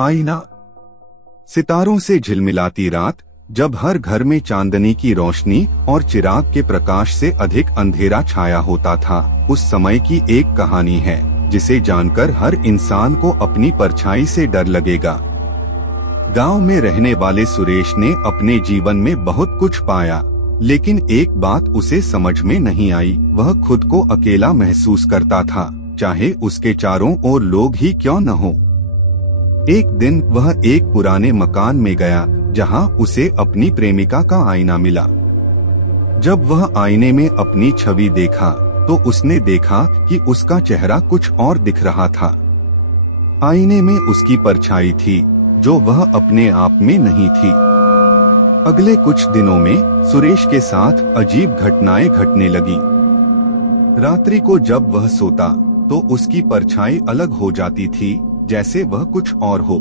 आईना। सितारों से झिलमिलाती रात, जब हर घर में चांदनी की रोशनी और चिराग के प्रकाश से अधिक अंधेरा छाया होता था, उस समय की एक कहानी है जिसे जानकर हर इंसान को अपनी परछाई से डर लगेगा। गांव में रहने वाले सुरेश ने अपने जीवन में बहुत कुछ पाया, लेकिन एक बात उसे समझ में नहीं आई। वह खुद को अकेला महसूस करता था, चाहे उसके चारों ओर लोग ही क्यों न हो। एक दिन वह एक पुराने मकान में गया जहां उसे अपनी प्रेमिका का आईना मिला। जब वह आईने में अपनी छवि देखा तो उसने देखा कि उसका चेहरा कुछ और दिख रहा था। आईने में उसकी परछाई थी, जो वह अपने आप में नहीं थी। अगले कुछ दिनों में सुरेश के साथ अजीब घटनाएं घटने लगी। रात्रि को जब वह सोता तो उसकी परछाई अलग हो जाती थी, जैसे वह कुछ और हो।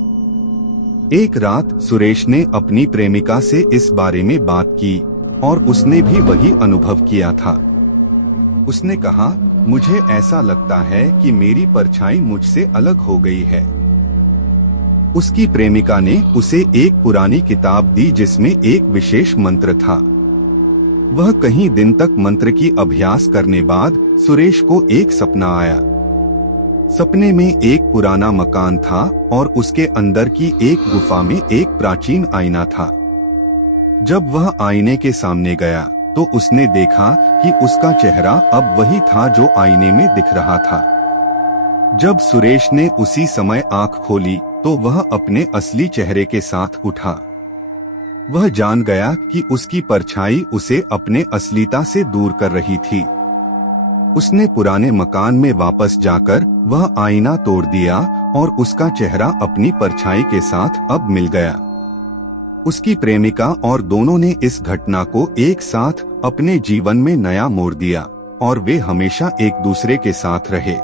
एक रात सुरेश ने अपनी प्रेमिका से इस बारे में बात की और उसने भी वही अनुभव किया था। उसने कहा, मुझे ऐसा लगता है कि मेरी परछाई मुझसे अलग हो गई है। उसकी प्रेमिका ने उसे एक पुरानी किताब दी जिसमें एक विशेष मंत्र था। वह कई दिन तक मंत्र की अभ्यास करने बाद सुरेश को एक सपना आया। सपने में एक पुराना मकान था और उसके अंदर की एक गुफा में एक प्राचीन आईना था। जब वह आईने के सामने गया तो उसने देखा कि उसका चेहरा अब वही था जो आईने में दिख रहा था। जब सुरेश ने उसी समय आंख खोली तो वह अपने असली चेहरे के साथ उठा। वह जान गया कि उसकी परछाई उसे अपने असलियता से दूर कर रही थी। उसने पुराने मकान में वापस जाकर वह आईना तोड़ दिया और उसका चेहरा अपनी परछाई के साथ अब मिल गया। उसकी प्रेमिका और दोनों ने इस घटना को एक साथ अपने जीवन में नया मोड़ दिया और वे हमेशा एक दूसरे के साथ रहे।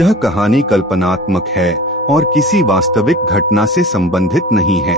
यह कहानी कल्पनात्मक है और किसी वास्तविक घटना से संबंधित नहीं है।